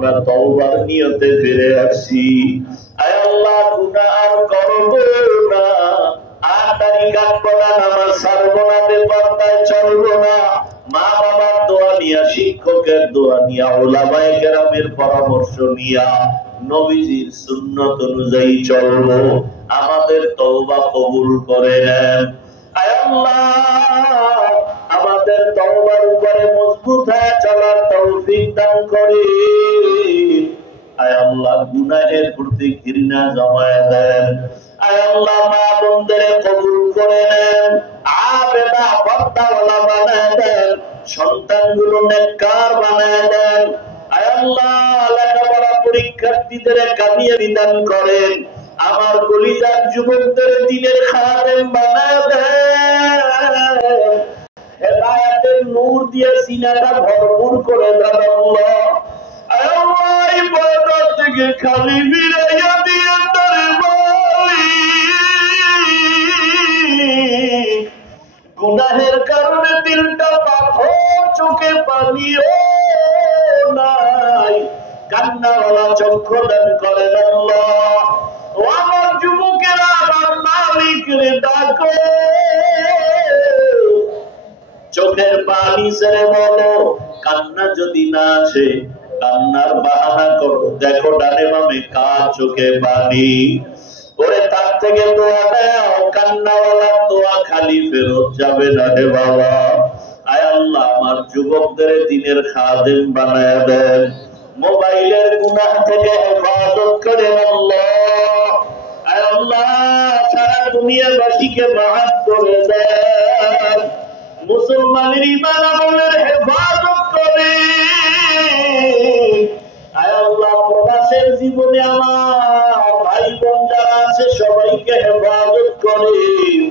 আমরা তওবার নিয়তে ফিরে আসছি। আয় আল্লাহ গুনাহ আর করব না, আটারি কাটবো না, নামাজ ছাড়বো না, বেপরদায় চলবো না, মা বাবার দোয়া নিয়া, শিক্ষকের দোয়া নিয়া, উলামায়ে কেরামের পরামর্শ নিয়া নবীজির সুন্নত অনুযায়ী চলবো। আমাদের তওবা কবুল করে নেন। আয় আল্লাহ আমাদের তওবার উপরে মজবুত হয়ে চলার তৌফিক দান করেন। আয় আল্লাহ গুনাহের প্রতি ঘৃণা জমায়ে দেন। আয় আল্লাহ মা বোনদের কবুল করে নেন, আবেদা পর্দাওয়ালা বানায় দেন, সন্তানগুলো নেককার বানায় দেন। আয় আল্লাহ লেখাপড়া পরীক্ষার্থীদের কামিয়াবি দান করেন। আমার কলিজার যুবকদের দ্বীনের খাদেম বানায় দেন। হেদায়েতের নূর দিয়ে সিনাটা ভরপুর করে দেন আল্লাহ। আয় আল্লাহ এই বয়স থেকে খালি ফিরাইয়া দিয়ে গুনাহের কারণে দিলটা পাথর, চোখে পানিও নাই, কান্নাওয়ালা চক্ষু দান করেন আল্লাহ। ও আমার যুবকেরা আমার মালিকের ডাকো, চোখের পানি ছেড়ে বলো, কান্না যদি না আসে কান্নার বাহানা করো, দেখো ডানে বামে কার চোখে পানি। ওরে তার থেকে দোয়া দাও, কান্নাওয়ালা দোয়া খালি ফেরত যাবে না রে বাবা। আয় আল্লাহ আমার যুবকদের দ্বীনের খাদেম বানায় দেন, মোবাইলের গুনাহ থেকে হেফাজত করেন আল্লাহ। আয় আল্লাহ সারা দুনিয়াবাসীকে মাফ করে দেন, মুসলমানের ঈমান আমলের হেফাজত করেন। আয় আল্লাহ প্রবাসের জীবনে আমার ভাই বোন যারা আছে সবাইকে হেফাজত করেন।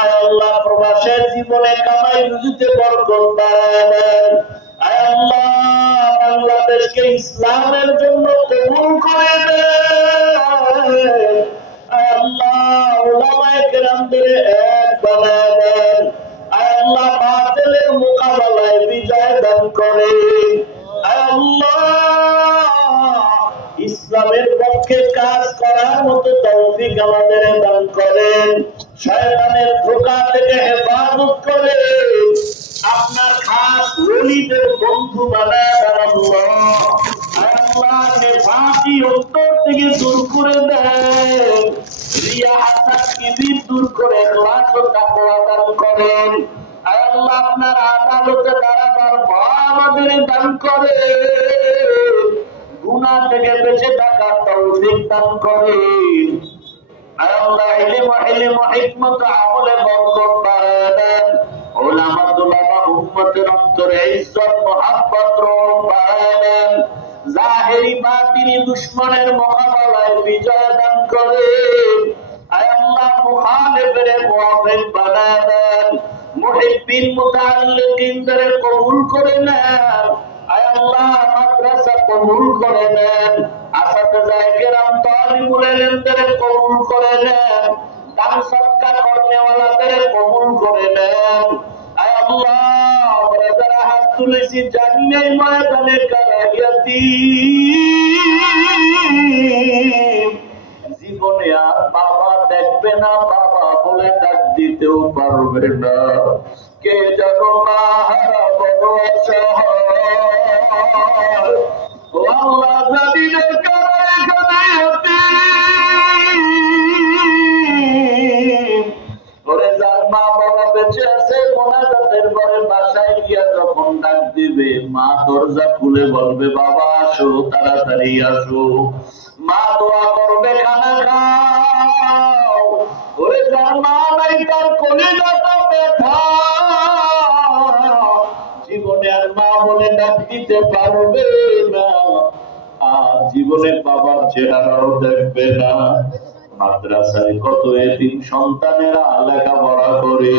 আয় আল্লাহ প্রবাসের জীবনে কামাই রুজিতে বরকত বাড়ায় দেন। আয় আল্লাহ বাংলাদেশকে ইসলামের জন্য কবুল করে দেন। আয় আল্লাহ উলামায়ে কেরামদের এক বানায় দেন। আয় আল্লাহ বাতিলের মোকাবেলায় বিজয় দান করেন। আয় আল্লাহ ইসলামের পক্ষে কাজ করার মতো তৌফিক আমাদের দান করেন, শয়তানের ধোঁকা থেকে হেফাজত করেন, আপনার খাস ওলিদের বন্ধু বানায় দেন আল্লাহ। আল্লাহ নেফাকি অন্তর থেকে দূর করে দেন, রিয়া হাসাদ কিবির দূর করে ইখলাস ও তাকওয়া দান করেন। আল্লাহ আপনার আদালতে দাঁড়াবার ভয় আমাদের দান করেন, গুনাহ থেকে বেঁচে থাকার তৌফিক দান করেন। আল্লাহ ইলম হিকমত আমলে বরকত বাড়ায় দেন, উলামাতুল্লাহ উম্মতের অন্তরে ইজ্জত মুহাব্বত রহম বাড়ায় দেন, জাহেরি বাতিনি দুশমনের মোকাবেলায় বিজয় দান করেন। আয় আল্লাহ মুখালিফের মুওয়াফিক বানায় দেন, মুহিব্বিন মুতাআল্লিকিনদের কবুল করে নেন। আয় আল্লাহ মাদ্রাসা কবুল করে নেন, আসাতিজায়ে কেরাম তালিবুল ইলমদের কবুল করে নেন, দান সদকা করনেওয়ালাদের কবুল করে নেন। আয় আল্লাহ আমরা যারা হাত তুলেছি জানি এই ময়দানে কারায়াতি জীবনে আর বাবা দেখবে না, বাবা বলে ডাক দিতেও পারবে না, কে যেন মা হারা বড় অসহায়। ও আল্লাহ জালিলের কারায়াতি ওরে যার মা বাবা বেঁচে আছে মোনাজাতের পরে বাসায় গিয়া যখন ডাক দিবে মা দরজা খুলে বলবে বাবা আসো, তাড়াতাড়ি আসো, মা দোয়া করবে খানা খাও। ওরে যার মা নাই তার কলিজাটা ব্যথা, জীবনে আর মা বলে ডাক দিতে পারবে না, আর জীবনে বাবার চেহারাও দেখবে না। মাদ্রাসায় কত এতিম সন্তানেরা লেখাপড়া করে,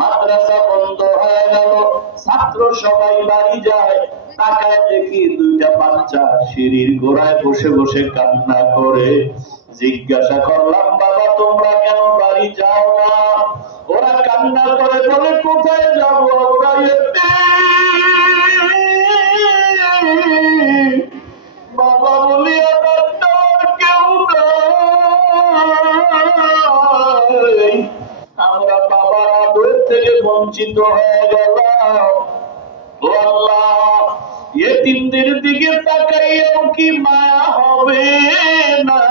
মাদ্রাসা বন্ধ হয়ে গেল, ছাত্র সবাই বাড়ি যায়, তাকায় দেখি দুইটা বাচ্চা সিঁড়ির গোড়ায় বসে বসে কান্না করে। জিজ্ঞাসা করলাম বাবা তোমরা কেন বাড়ি যাও না? ওরা কান্না করে বলে কোথায় যাবো, ওরা বঞ্চিত হয়ে গেল। ও আল্লাহ, ইতিমদের দিকে তাকাইয়াও কি মায়া হবে না?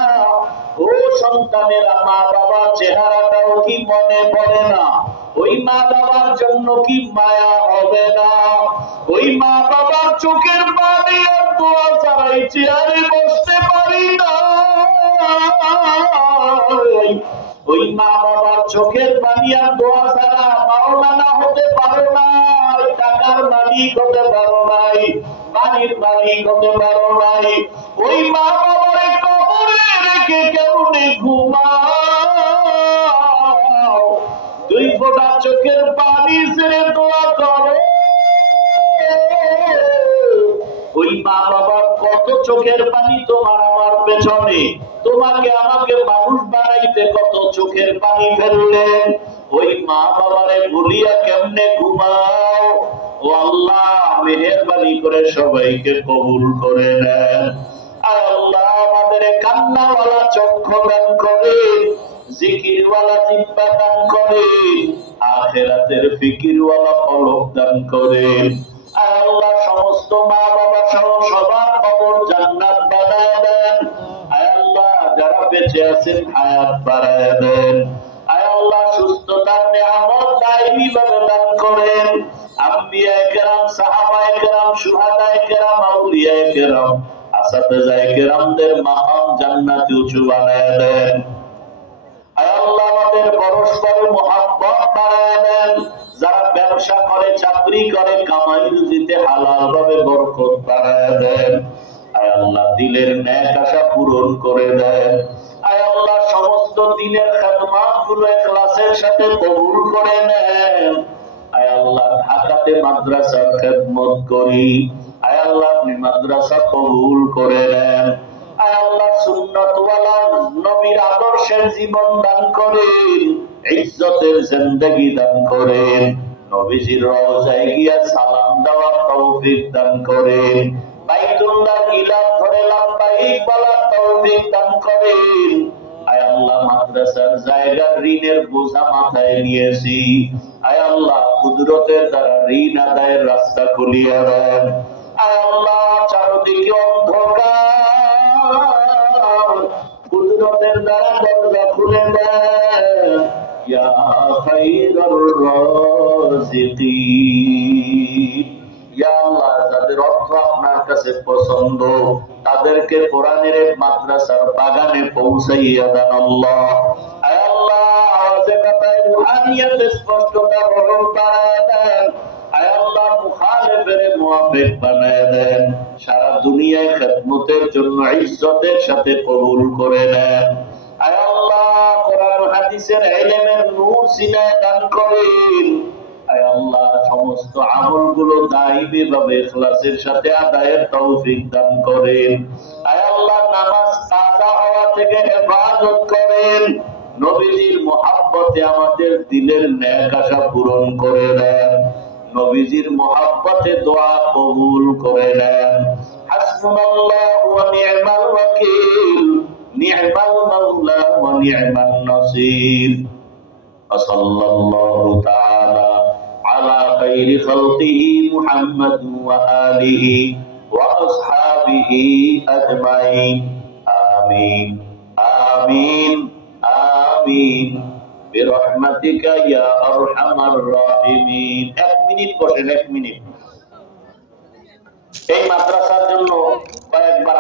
ও সন্তানেরা, মা বাবার চেহারাটাও কি মনে পড়ে না? ওই মা বাবার জন্য কি মায়া হবে না? ওই মা বাবার চোখের পানি আর দোয়া ছাড়াই চেয়ারে বসতে পারি না। ওই মা বাবার চোখের পানি আর দোয়া ছাড়া মাওলানা হতে পারো নাই, টাকার মালিক হতে পারো নাই, বাড়ির মালিক হতে পারো নাই। ওই মা বাবার কবরে রেখে কেমনে ঘুমাও? দুই ফোঁটা চোখের পানি ছেড়ে দোয়া করো। ওই মা বাবার কত চোখের পানি তোমার আমার পেছনে, তোমাকে আমাকে মানুষ বানাইতে কত চোখের পানি ফেললেন। ওই মা বাবারে ভুলিয়া কেমনে ঘুমাও? ও আল্লাহ, মেহেরবানি করে সবাইকে কবুল করে নেন। আল্লাহ, আমাদের কান্নাওয়ালা চক্ষু দান করেন, জিকিরওয়ালা জিহ্বা দান করেন, আখিরাতের ফিকিরওয়ালা কলব দান করেন। আল্লাহ, সমস্ত মা বাবা সহ সবার কবর জান্নাত বানায় দেন। আল্লাহ, যারা বেঁচে আছেন হায়াত বাড়ায় দেন। আল্লাহ, সুস্থতার নিয়ামত দায়ী ভাবে দান করেন। আম্বিয়ায়ে কেরাম, সাহাবায়ে কেরাম, শুহাদায়ে কেরাম, আউলিয়ায়ে কেরাম, আসাতেজায়ে কেরামদের মাকাম জান্নাতে উঁচু বানায় দেন। আল্লাহ, আমাদের পরস্পর মুহাব্বত বাড়ায় দেন। যারা ব্যবসা করে, চাকরি করে, কামাই রুজিতে হালাল ভাবে বরকত বাড়ায় দেন। আয় আল্লাহ, দিলের ন্যাক আশা পূরণ করে দেন। আয় আল্লাহ, সমস্ত দিনের খেদমত গুলো ইখলাসের সাথে কবুল করে নেন। আয় আল্লাহ, ঢাকাতে মাদ্রাসার খেদমত করি। আয় আল্লাহ, আপনি মাদ্রাসা কবুল করে নেন। আয় আল্লাহ, সুন্নতওয়ালা নবীর আদর্শের জীবন দান করেন, ইজ্জতের জিন্দেগি দান করেন, নবীজির রওজায় গিয়া সালাম দেওয়ার তৌফিক দান করেন, বাইতুল্লাহ গিলাফ ধরে লাব্বাইক বলার তৌফিক দান করেন। আয় আল্লাহ, মাদ্রাসার জায়গার ঋণের বোঝা মাথায় নিয়েছি। আয় আল্লাহ, কুদরতের দ্বারা ঋণ আদায়ের রাস্তা খুলিয়া দেন। আয় আল্লাহ, চারদিকে অন্ধকার, কুদরতের দ্বারা দরজা খুলে দেন। ইয়া খায়রুর রাযিকিন, ইয়া আল্লাহ, যাদের অর্থ আপনার কাছে পছন্দ তাদেরকে কোরআনের মাদ্রাসার বাগানে পৌঁছাইয়া দেন আল্লাহ। আয় আল্লাহ, আওয়াজে কথায় রুহানিয়াত স্পষ্টতা বরণ বাড়ায় দেন। আয় আল্লাহ, মুখালিফের মুওয়াফিক বানায় দেন। সারা দুনিয়ায় খেদমতের জন্য ইজ্জতের সাথে কবুল করে নেন। আয় আল্লাহ, কোরআন হাদিসের ইলমের নূর সিনায় দান করেন। আয় আল্লাহ, সমস্ত আমলগুলো দায়ী ভাবে ইখলাসের সাথে আদায়ের তৌফিক দান করেন। আয় আল্লাহ, নামাজ কাজা হওয়া থেকে হেফাজত করেন। নবীজির মুহাব্বতে আমাদের দিলের ন্যাক আশা পূরণ করে দেন। নবীজির মুহাব্বতে দোয়া কবুল করে নেন। হাসবুনাল্লাহু ওয়া নি'মাল ওয়াকিল, নি'মাল মাওলা ওয়া নি'মান নাসির। সাল্লাল্লাহু তাআলা আলা খাইরি খালকিহি মুহাম্মাদ ওয়া আলিহি ওয়া আসহাবিহি আজমাইন। আমিন আমিন আমিন বিরহমাতিকা ইয়া আরহামার রাহিমিন। 1 মিনিট বসেন, 1 মিনিট। এই মাদ্রাসার জন্য কয়েকবার